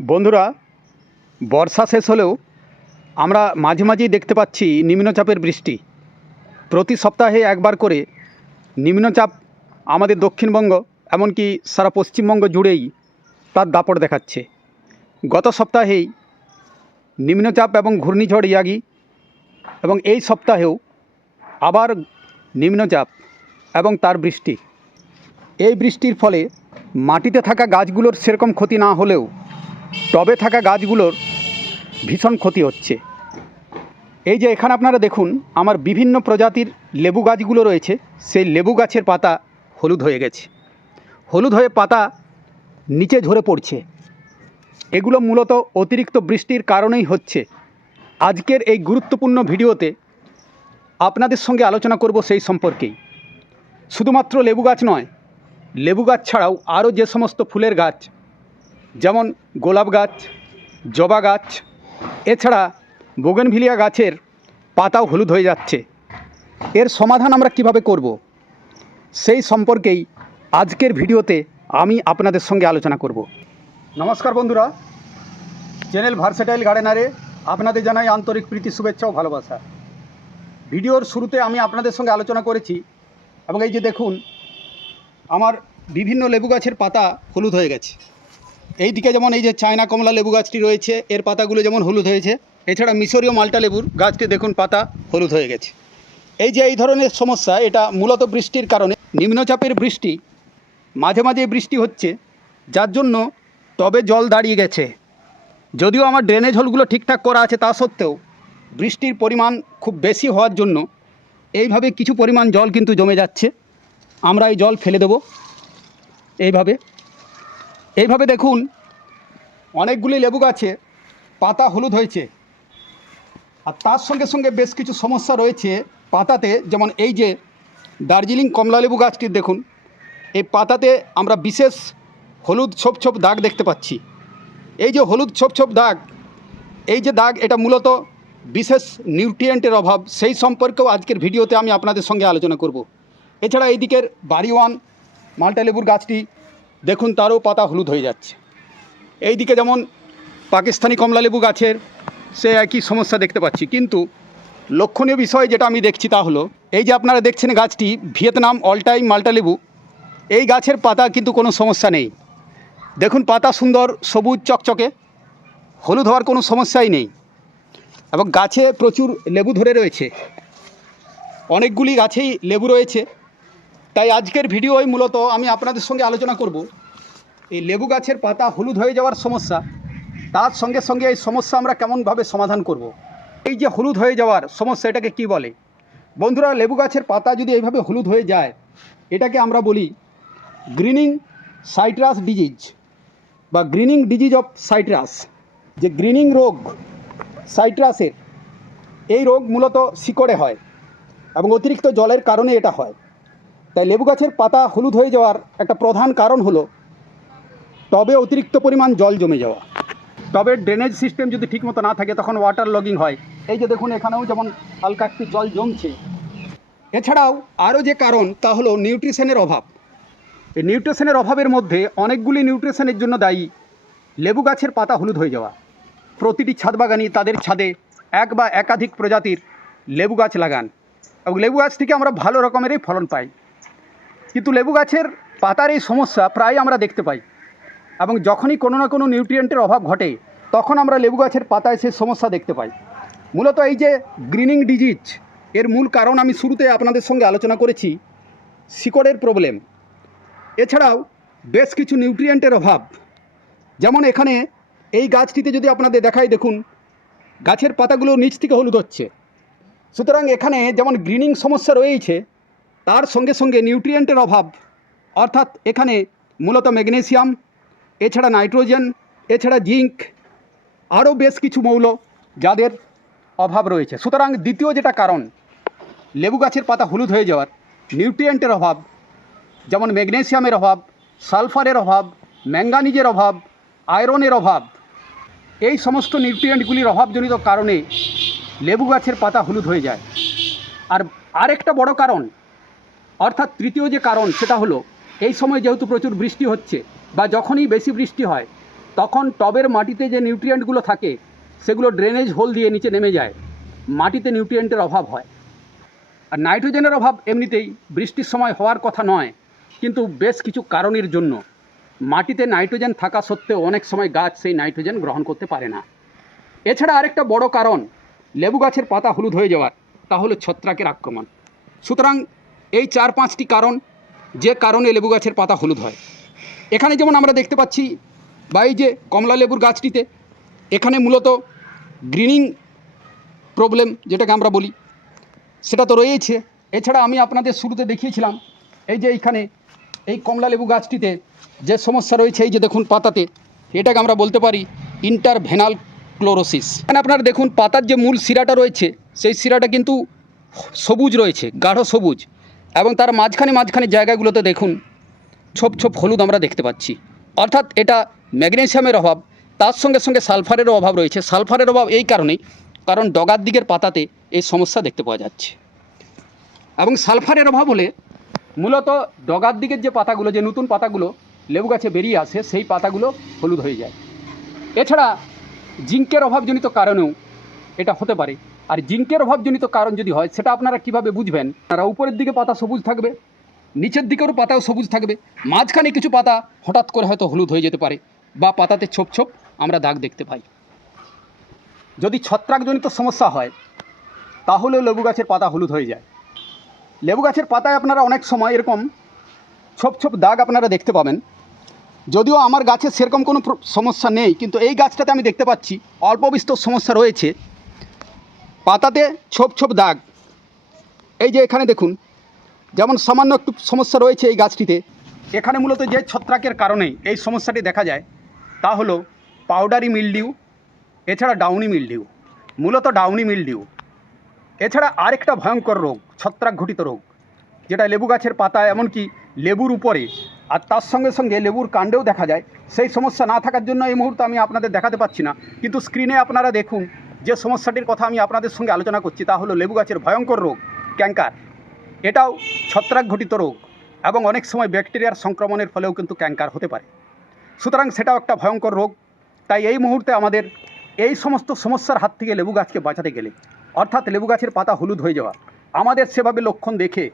বন্ধুরা, বর্ষা শেষ হলেও আমরা মাঝে মাঝেই দেখতে পাচ্ছি নিম্নচাপের বৃষ্টি। প্রতি সপ্তাহে একবার করে নিম্নচাপ আমাদের দক্ষিণবঙ্গ, এমনকি সারা পশ্চিমবঙ্গ জুড়েই তার দাপট দেখাচ্ছে। গত সপ্তাহেই নিম্নচাপ এবং ঘূর্ণিঝড় ইয়াগি, এবং এই সপ্তাহেও আবার নিম্নচাপ এবং তার বৃষ্টি। এই বৃষ্টির ফলে মাটিতে থাকা গাছগুলোর সেরকম ক্ষতি না হলেও টবে থাকা গাছগুলোর ভীষণ ক্ষতি হচ্ছে। এই যে এখানে আপনারা দেখুন, আমার বিভিন্ন প্রজাতির লেবু গাছগুলো রয়েছে, সেই লেবু গাছের পাতা হলুদ হয়ে গেছে। হলুদ হয়ে পাতা নিচে ঝরে পড়ছে। এগুলো মূলত অতিরিক্ত বৃষ্টির কারণেই হচ্ছে। আজকের এই গুরুত্বপূর্ণ ভিডিওতে আপনাদের সঙ্গে আলোচনা করব সেই সম্পর্কেই। শুধুমাত্র লেবু গাছ নয়, লেবু গাছ ছাড়াও আরও যে সমস্ত ফুলের গাছ যেমন গোলাপ গাছ, জবা গাছ, এছাড়া বোগেনভিলিয়া গাছের পাতাও হলুদ হয়ে যাচ্ছে। এর সমাধান আমরা কীভাবে করব? সেই সম্পর্কেই আজকের ভিডিওতে আমি আপনাদের সঙ্গে আলোচনা করব। নমস্কার বন্ধুরা। চ্যানেল ভার্সেটাইল গার্ডেনারে আপনাদের জানাই আন্তরিক প্রীতি, শুভেচ্ছা ও ভালোবাসা। ভিডিওর শুরুতে আমি আপনাদের সঙ্গে আলোচনা করেছি এবং এই যে দেখুন, আমার বিভিন্ন লেবু গাছের পাতা হলুদ হয়ে গেছে। এই দিকে যেমন এই যে চায়না কমলা লেবু গাছটি রয়েছে, এর পাতাগুলো যেমন হলুদ হয়েছে, এছাড়া মিশরীয় মাল্টা লেবুর গাছটি দেখুন পাতা হলুদ হয়ে গেছে। এই যে এই ধরনের সমস্যা, এটা মূলত বৃষ্টির কারণে, নিম্নচাপের বৃষ্টি, মাঝে মাঝে বৃষ্টি হচ্ছে, যার জন্য তবে জল দাঁড়িয়ে গেছে। যদিও আমার ড্রেনেজ হোলগুলো ঠিকঠাক করা আছে তা সত্ত্বেও, বৃষ্টির পরিমাণ খুব বেশি হওয়ার জন্য এইভাবে কিছু পরিমাণ জল কিন্তু জমে যাচ্ছে। আমরা এই জল ফেলে দেব। এইভাবে এইভাবে দেখুন, অনেকগুলি লেবু গাছে পাতা হলুদ হয়েছে। আর তার সঙ্গে সঙ্গে বেশ কিছু সমস্যা রয়েছে পাতাতে, যেমন এই যে দার্জিলিং কমলা লেবু গাছটির দেখুন, এই পাতাতে আমরা বিশেষ হলুদ ছোপ ছোপ দাগ দেখতে পাচ্ছি। এই যে হলুদ ছোপ ছোপ দাগ, এই যে দাগ এটা মূলত বিশেষ নিউট্রিয়েন্টের অভাব, সেই সম্পর্কেও আজকের ভিডিওতে আমি আপনাদের সঙ্গে আলোচনা করব। এছাড়া এই দিকের বাড়িওয়ান মাল্টা লেবুর গাছটি দেখুন তারও পাতা হলুদ হয়ে যাচ্ছে। এই দিকে যেমন পাকিস্তানি কমলালেবু গাছের সে একই সমস্যা দেখতে পাচ্ছি। কিন্তু লক্ষণীয় বিষয় যেটা আমি দেখছি তা হলো, এই যে আপনারা দেখছেন গাছটি, ভিয়েতনাম অল টাইম মাল্টা লেবু এই গাছের পাতা কিন্তু কোনো সমস্যা নেই। দেখুন পাতা সুন্দর, সবুজ, চকচকে, হলুদ হওয়ার কোনো সমস্যাই নেই। এবং গাছে প্রচুর লেবু ধরে রয়েছে। অনেকগুলি গাছেই লেবু রয়েছে। তাই আজকের ভিডিওয় মূলত আমি আপনাদের সঙ্গে আলোচনা করব। এই লেবু গাছের পাতা হলুদ হয়ে যাওয়ার সমস্যা, তার সঙ্গে সঙ্গে এই সমস্যা আমরা কেমনভাবে সমাধান করব। এই যে হলুদ হয়ে যাওয়ার সমস্যা এটাকে কি বলে? বন্ধুরা, লেবু গাছের পাতা যদি এইভাবে হলুদ হয়ে যায়, এটাকে আমরা বলি গ্রিনিং সাইট্রাস ডিজিজ বা গ্রিনিং ডিজিজ অফ সাইট্রাস। যে গ্রিনিং রোগ সাইট্রাসের, এই রোগ মূলত শিকড়ে হয় এবং অতিরিক্ত জলের কারণে এটা হয়। তাই লেবু গাছের পাতা হলুদ হয়ে যাওয়ার একটা প্রধান কারণ হলো টবে অতিরিক্ত পরিমাণ জল জমে যাওয়া। টবের ড্রেনেজ সিস্টেম যদি ঠিকমতো না থাকে, তখন ওয়াটার লগিং হয়। এই যে দেখুন, এখানেও যেমন হালকা একটু জল জমছে। এছাড়াও আরও যে কারণ, তা হলো নিউট্রিশনের অভাব। এই নিউট্রিশনের অভাবের মধ্যে অনেকগুলি নিউট্রিশনের জন্য দায়ী লেবু গাছের পাতা হলুদ হয়ে যাওয়া। প্রতিটি ছাদ বাগানি তাদের ছাদে এক বা একাধিক প্রজাতির লেবু গাছ লাগান। এবং লেবু গাছ থেকে আমরা ভালো রকমেরই ফলন পাই। কিন্তু লেবু গাছের পাতার এই সমস্যা প্রায় আমরা দেখতে পাই। এবং যখনই কোনো না কোনো নিউট্রিয়েন্টের অভাব ঘটে, তখন আমরা লেবু গাছের পাতায় সেই সমস্যা দেখতে পাই। মূলত এই যে গ্রিনিং ডিজিজ, এর মূল কারণ আমি শুরুতে আপনাদের সঙ্গে আলোচনা করেছি, শিকড়ের প্রবলেম। এছাড়াও বেশ কিছু নিউট্রিয়েন্টের অভাব। যেমন এখানে এই গাছটিতে যদি আপনাদের দেখাই, দেখুন, গাছের পাতাগুলো নিচ থেকে হলুদ হচ্ছে। সুতরাং এখানে যেমন গ্রিনিং সমস্যা রয়েছে তার সঙ্গে সঙ্গে নিউট্রিয়েন্টের অভাব। অর্থাৎ এখানে মূলত ম্যাগনেসিয়াম, এছাড়া নাইট্রোজেন, এছাড়া জিঙ্ক, আরও বেশ কিছু মৌল যাদের অভাব রয়েছে। সুতরাং দ্বিতীয় যেটা কারণ, লেবু গাছের পাতা হলুদ হয়ে যাওয়ার, নিউট্রিয়েন্টের অভাব, যেমন ম্যাগনেসিয়ামের অভাব, সালফারের অভাব, ম্যাঙ্গানিজের অভাব, আয়রনের অভাব, এই সমস্ত নিউট্রিয়েন্টগুলির অভাবজনিত কারণে লেবু গাছের পাতা হলুদ হয়ে যায়। আর আরেকটা বড় কারণ অর্থাৎ তৃতীয় যে কারণ সেটা হলো, এই সময় যেহেতু প্রচুর বৃষ্টি হচ্ছে বা যখনই বেশি বৃষ্টি হয়, তখন টবের মাটিতে যে নিউট্রিয়েন্টগুলো থাকে, সেগুলো ড্রেনেজ হোল দিয়ে নিচে নেমে যায়। মাটিতে নিউট্রিয়েন্টের অভাব হয়। আর নাইট্রোজেনের অভাব এমনিতেই বৃষ্টির সময় হওয়ার কথা নয়, কিন্তু বেশ কিছু কারণের জন্য। মাটিতে নাইট্রোজেন থাকা সত্ত্বেও অনেক সময় গাছ সেই নাইট্রোজেন গ্রহণ করতে পারে না। এছাড়া আরেকটা বড় কারণ, লেবু গাছের পাতা হলুদ হয়ে যাওয়ার, তা হলো ছত্রাকের আক্রমণ। সুতরাং এই চার পাঁচটি কারণ, যে কারণে লেবু গাছের পাতা হলুদ হয়। এখানে যেমন আমরা দেখতে পাচ্ছি, বা এই যে কমলা লেবুর গাছটিতে, এখানে মূলত গ্রিনিং প্রবলেম, যেটাকে আমরা বলি, সেটা তো রয়েছে এছাড়া আমি আপনাদের শুরুতে দেখিয়েছিলাম, এই যে এইখানে, এই কমলা লেবু গাছটিতে যে সমস্যা রয়েছে, এই যে দেখুন পাতাতে, এটাকে আমরা বলতে পারি ইন্টারভেনাল ক্লোরোসিস। এখানে আপনারা দেখুন, পাতার যে মূল শিরাটা রয়েছে, সেই শিরাটা কিন্তু সবুজ রয়েছে, গাঢ় সবুজ। এবং তার মাঝখানে মাঝখানে জায়গাগুলোতে দেখুন, ছোপ ছোপ হলুদ আমরা দেখতে পাচ্ছি। অর্থাৎ এটা ম্যাগনেসিয়ামের অভাব, তার সঙ্গে সঙ্গে সালফারেরও অভাব রয়েছে। সালফারের অভাব এই কারণেই, কারণ ডগার দিকের পাতাতে এই সমস্যা দেখতে পাওয়া যাচ্ছে। এবং সালফারের অভাব হলে মূলত ডগার দিকের যে পাতাগুলো, যে নতুন পাতাগুলো লেবু গাছে বেরিয়ে আসে, সেই পাতাগুলো হলুদ হয়ে যায়। এছাড়া জিঙ্কের অভাবজনিত কারণেও এটা হতে পারে। আর জিঙ্কের অভাবজনিত কারণ যদি হয়, সেটা আপনারা কীভাবে বুঝবেন? তারা উপরের দিকে পাতা সবুজ থাকবে, নিচের দিকেরও পাতাও সবুজ থাকবে, মাঝখানে কিছু পাতা হঠাৎ করে হয়তো হলুদ হয়ে যেতে পারে বা পাতাতে ছোপ ছোপ আমরা দাগ দেখতে পাই। যদি ছত্রাকজনিত সমস্যা হয়, তাহলেও লেবু গাছের পাতা হলুদ হয়ে যায়। লেবু গাছের পাতায় আপনারা অনেক সময় এরকম ছোপ ছোপ দাগ আপনারা দেখতে পাবেন। যদিও আমার গাছের সেরকম কোনো সমস্যা নেই, কিন্তু এই গাছটাতে আমি দেখতে পাচ্ছি, অল্প বিস্তর সমস্যা রয়েছে। পাতাতে ছোপ ছোপ দাগ। এই যে এখানে দেখুন, যেমন সামান্য একটু সমস্যা রয়েছে এই গাছটিতে, এখানে মূলত যে ছত্রাকের কারণে এই সমস্যাটি দেখা যায়, তা হলো পাউডারি মিলডিউ, এছাড়া ডাউনি মিলডিউ, মূলত ডাউনি মিলডিউ। এছাড়া আরেকটা ভয়ঙ্কর রোগ, ছত্রাক ঘটিত রোগ, যেটা লেবু গাছের পাতা এমনকি লেবুর উপরে, আর তার সঙ্গে সঙ্গে লেবুর কাণ্ডেও দেখা যায়। সেই সমস্যা না থাকার জন্য এই মুহূর্তে আমি আপনাদের দেখাতে পাচ্ছি না, কিন্তু স্ক্রিনে আপনারা দেখুন যে সমস্যাটির কথা আমি আপনাদের সঙ্গে আলোচনা করছি তা হলো লেবু গাছের ভয়ঙ্কর রোগ ক্যাঙ্কার এটাও ছত্রাক ঘটিত রোগ এবং অনেক সময় ব্যাকটেরিয়ার সংক্রমণের ফলেও কিন্তু ক্যাঙ্কার হতে পারে। সুতরাং সেটাও একটা ভয়ঙ্কর রোগ। তাই এই মুহূর্তে আমাদের এই সমস্ত সমস্যার হাত থেকে লেবু গাছকে বাঁচাতে গেলে, অর্থাৎ লেবু গাছের পাতা হলুদ হয়ে যাওয়া, আমাদের সেভাবে লক্ষণ দেখে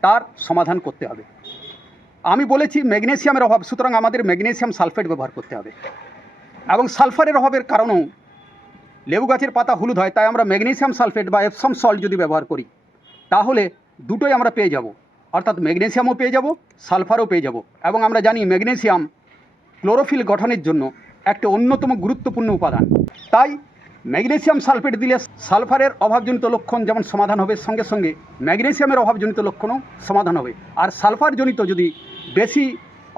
তার সমাধান করতে হবে। আমি বলেছি ম্যাগনেসিয়ামের অভাব, সুতরাং আমাদের ম্যাগনেসিয়াম সালফেট ব্যবহার করতে হবে। এবং সালফারের অভাবের কারণেও লেবু গাছের পাতা হলুদ হয়, তাই আমরা ম্যাগনেসিয়াম সালফেট বা এপসম সল্ট যদি ব্যবহার করি, তাহলে দুটোই আমরা পেয়ে যাব। অর্থাৎ ম্যাগনেসিয়ামও পেয়ে যাব, সালফারও পেয়ে যাব। এবং আমরা জানি ম্যাগনেসিয়াম ক্লোরোফিল গঠনের জন্য একটা অন্যতম গুরুত্বপূর্ণ উপাদান। তাই ম্যাগনেসিয়াম সালফেট দিলে সালফারের অভাবজনিত লক্ষণ যেমন সমাধান হবে, সঙ্গে সঙ্গে ম্যাগনেসিয়ামের অভাবজনিত লক্ষণও সমাধান হবে। আর সালফারজনিত যদি বেশি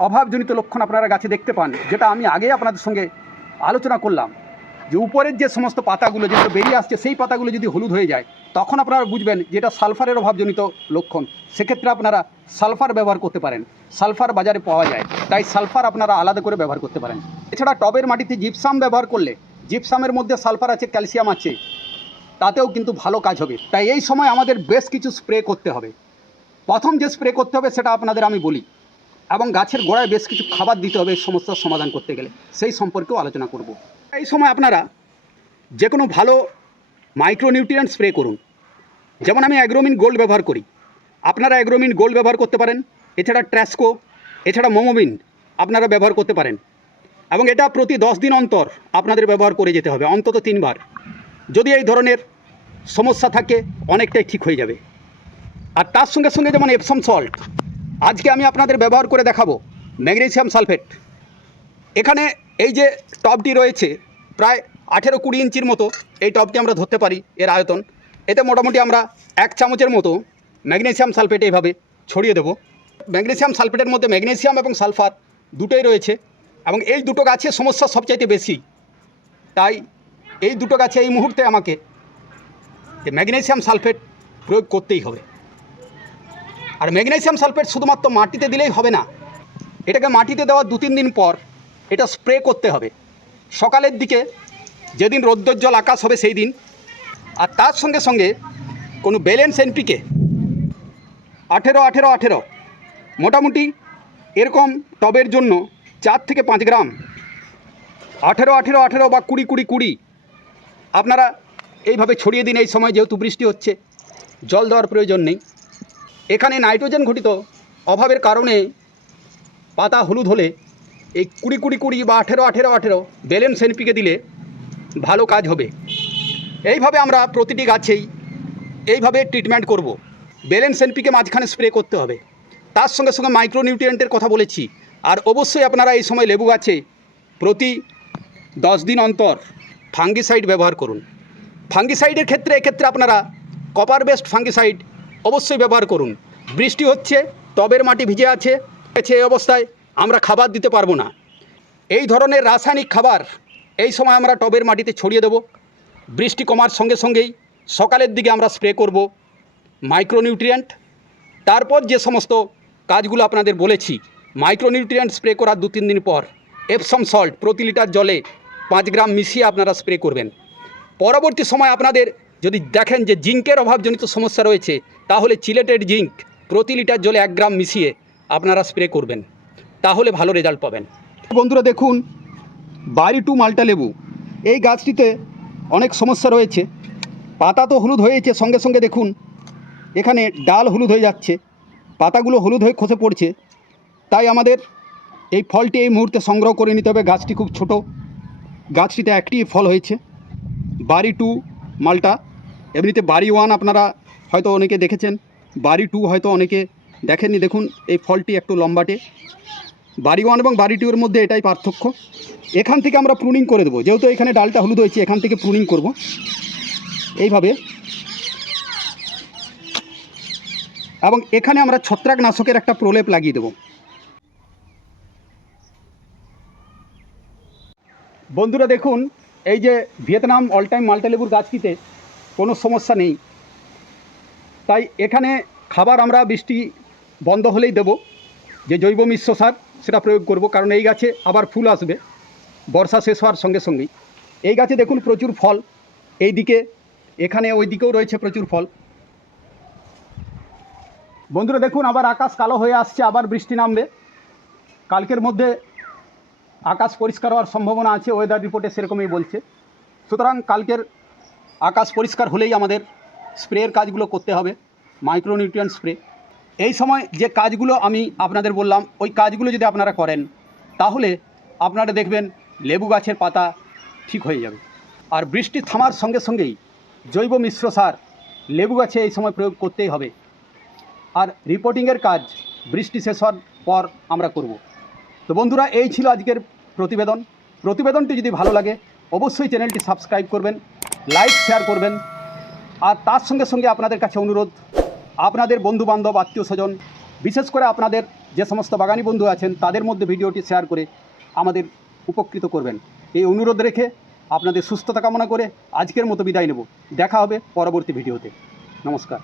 অভাবজনিত লক্ষণ আপনারা গাছে দেখতে পান, যেটা আমি আগে আপনাদের সঙ্গে আলোচনা করলাম যে উপরের যে সমস্ত পাতাগুলো যেগুলো বেরিয়ে আসছে, সেই পাতাগুলো যদি হলুদ হয়ে যায়, তখন আপনারা বুঝবেন যে এটা সালফারের অভাবজনিত লক্ষণ। সেক্ষেত্রে আপনারা সালফার ব্যবহার করতে পারেন। সালফার বাজারে পাওয়া যায়। তাই সালফার আপনারা আলাদা করে ব্যবহার করতে পারেন। এছাড়া টবের মাটিতে জিপসাম ব্যবহার করলে, জিপসামের মধ্যে সালফার আছে, ক্যালসিয়াম আছে, তাতেও কিন্তু ভালো কাজ হবে। তাই এই সময় আমাদের বেশ কিছু স্প্রে করতে হবে। প্রথম যে স্প্রে করতে হবে, সেটা আপনাদের আমি বলি। এবং গাছের গোড়ায় বেশ কিছু খাবার দিতে হবে এই সমস্যার সমাধান করতে গেলে। সেই সম্পর্কেও আলোচনা করব। এই সময় আপনারা যে কোনো ভালো মাইক্রোনিউট্রিয়েন্ট স্প্রে করুন। যেমন আমি অ্যাগ্রোমিন গোল্ড ব্যবহার করি। আপনারা অ্যাগ্রোমিন গোল্ড ব্যবহার করতে পারেন। এছাড়া ট্র্যাসকো এছাড়া মোমোবিন আপনারা ব্যবহার করতে পারেন। এবং এটা প্রতি দশ দিন অন্তর আপনাদের ব্যবহার করে যেতে হবে, অন্তত তিনবার। যদি এই ধরনের সমস্যা থাকে, অনেকটাই ঠিক হয়ে যাবে। আর তার সঙ্গে সঙ্গে যেমন এপসম সল্ট আজকে আমি আপনাদের ব্যবহার করে দেখাবো, ম্যাগনেসিয়াম সালফেট। এখানে এই যে টবটি রয়েছে, প্রায় আঠেরো কুড়ি ইঞ্চির মতো এই টবটি আমরা ধরতে পারি এর আয়তন। এতে মোটামুটি আমরা এক চামচের মতো ম্যাগনেসিয়াম সালফেট এইভাবে ছড়িয়ে দেবো। ম্যাগনেসিয়াম সালফেটের মধ্যে ম্যাগনেসিয়াম এবং সালফার দুটোই রয়েছে এবং এই দুটো গাছের সমস্যা সবচাইতে বেশি। তাই এই দুটো গাছে এই মুহূর্তে আমাকে ম্যাগনেসিয়াম সালফেট প্রয়োগ করতেই হবে। আর ম্যাগনেসিয়াম সালফেট শুধুমাত্র মাটিতে দিলেই হবে না, এটাকে মাটিতে দেওয়ার দু তিন দিন পর এটা স্প্রে করতে হবে। সকালের দিকে যেদিন রৌদ্রোজ্জ্বল আকাশ হবে সেই দিন। আর তার সঙ্গে সঙ্গে কোনো ব্যালেন্স এনপিকে আঠেরো আঠেরো আঠেরো মোটামুটি এরকম টবের জন্য চার থেকে পাঁচ গ্রাম আঠেরো আঠেরো আঠেরো বা কুড়ি কুড়ি কুড়ি আপনারা এইভাবে ছড়িয়ে দিন। এই সময় যেহেতু বৃষ্টি হচ্ছে, জল দেওয়ার প্রয়োজন নেই। এখানে নাইট্রোজেন ঘটিত অভাবের কারণে পাতা হলুদ হলে এই কুড়ি কুড়ি কুড়ি বা আঠেরো আঠেরো আঠেরো ব্যালেন্স এনপিকে দিলে ভালো কাজ হবে। এইভাবে আমরা প্রতিটি গাছেই এইভাবে ট্রিটমেন্ট করব। ব্যালেন্স এনপিকে মাঝখানে স্প্রে করতে হবে। তার সঙ্গে সঙ্গে মাইক্রোনিউট্রিয়েন্টের কথা বলেছি। আর অবশ্যই আপনারা এই সময় লেবু গাছে প্রতি দশ দিন অন্তর ফাঙ্গিসাইড ব্যবহার করুন। ফাঙ্গিসাইডের ক্ষেত্রে, এক্ষেত্রে আপনারা কপার বেস্ট ফাঙ্গিসাইড অবশ্যই ব্যবহার করুন। বৃষ্টি হচ্ছে, টবের মাটি ভিজে আছে এই অবস্থায়। আমরা খাবার দিতে পারব না। এই ধরনের রাসায়নিক খাবার এই সময় আমরা টবের মাটিতে ছড়িয়ে দেব। বৃষ্টি কমার সঙ্গে সঙ্গেই সকালের দিকে আমরা স্প্রে করব মাইক্রোনিউট্রিয়েন্ট। তারপর যে সমস্ত কাজগুলো আপনাদের বলেছি, মাইক্রোনিউট্রিয়েন্ট স্প্রে করার দু তিন দিন পর এপসম সল্ট প্রতি লিটার জলে পাঁচ গ্রাম মিশিয়ে আপনারা স্প্রে করবেন। পরবর্তী সময় আপনাদের যদি দেখেন যে জিঙ্কের অভাবজনিত সমস্যা রয়েছে, তাহলে চিলেটেড জিঙ্ক প্রতি লিটার জলে এক গ্রাম মিশিয়ে আপনারা স্প্রে করবেন। তাহলে ভালো রেজাল্ট পাবেন। বন্ধুরা দেখুন, বাড়ি টু মাল্টা লেবু। এই গাছটিতে অনেক সমস্যা রয়েছে। পাতা তো হলুদ হয়েছে, সঙ্গে সঙ্গে দেখুন, এখানে ডাল হলুদ হয়ে যাচ্ছে, পাতাগুলো হলুদ হয়ে খসে পড়ছে। তাই আমাদের এই ফলটি এই মুহূর্তে সংগ্রহ করে নিতে হবে। গাছটি খুব ছোট। গাছটিতে একটি ফল হয়েছে, বাড়ি টু মালটা। এমনিতে বাড়ি ওয়ান আপনারা হয়তো অনেকে দেখেছেন, বাড়ি টু হয়তো অনেকে দেখেননি, দেখুন, এই ফলটি একটু লম্বাটে। বাড়ি ওয়ান এবং বাড়ি টু এর মধ্যে এটাই পার্থক্য। এখান থেকে আমরা প্রুনিং করে দেবো। যেহেতু এখানে ডালটা হলুদ হয়েছে, এখান থেকে প্রুনিং করব। এইভাবে। এবং এখানে আমরা ছত্রাকনাশকের একটা প্রলেপ লাগিয়ে দেবো। বন্ধুরা, দেখুন, এই যে ভিয়েতনাম অল টাইম মাল্টা লেবুর গাছটিতে কোনো সমস্যা নেই। তাই এখানে খাবার আমরা বৃষ্টি বন্ধ হলেই দেব। যে জৈব মিশ্র সার সেটা প্রয়োগ করব, কারণ এই গাছে আবার ফুল আসবে। বর্ষা শেষ হওয়ার সঙ্গে সঙ্গেই। এই গাছে দেখুন প্রচুর ফল। এই দিকে, এখানে ওই দিকেও রয়েছে প্রচুর ফল। বন্ধুরা দেখুন, আবার আকাশ কালো হয়ে আসছে, আবার বৃষ্টি নামবে। কালকের মধ্যে আকাশ পরিষ্কার হওয়ার সম্ভাবনা আছে ওয়েদার রিপোর্টে সেরকমই বলছে। সুতরাং কালকের আকাশ পরিষ্কার হলেই আমাদের স্প্রের কাজগুলো করতে হবে মাইক্রোনিউট্রিয়েন্ট স্প্রে এই সময় যে কাজগুলো আমি আপনাদের বললাম, ওই কাজগুলো যদি আপনারা করেন, তাহলে আপনারা দেখবেন লেবু গাছের পাতা ঠিক হয়ে যাবে। আর বৃষ্টি থামার সঙ্গে সঙ্গেই জৈব মিশ্র সার লেবু গাছে এই সময় প্রয়োগ করতেই হবে। আর রিপোর্টিংয়ের কাজ বৃষ্টি শেষ হওয়ার পর আমরা করব। তো বন্ধুরা, এই ছিল আজকের প্রতিবেদন। প্রতিবেদনটি যদি ভালো লাগে, অবশ্যই চ্যানেলটি সাবস্ক্রাইব করবেন, লাইক, শেয়ার করবেন। আর তার সঙ্গে সঙ্গে আপনাদের কাছে অনুরোধ আপনাদের বন্ধু বান্ধব আত্মীয় স্বজন বিশেষ করে আপনাদের যে সমস্ত বাগানি বন্ধু আছেন, তাদের মধ্যে ভিডিওটি শেয়ার করে আমাদের উপকৃত করবেন। এই অনুরোধ রেখে আপনাদের সুস্থতা কামনা করে আজকের মতো বিদায় নেব। দেখা হবে পরবর্তী ভিডিওতে। নমস্কার।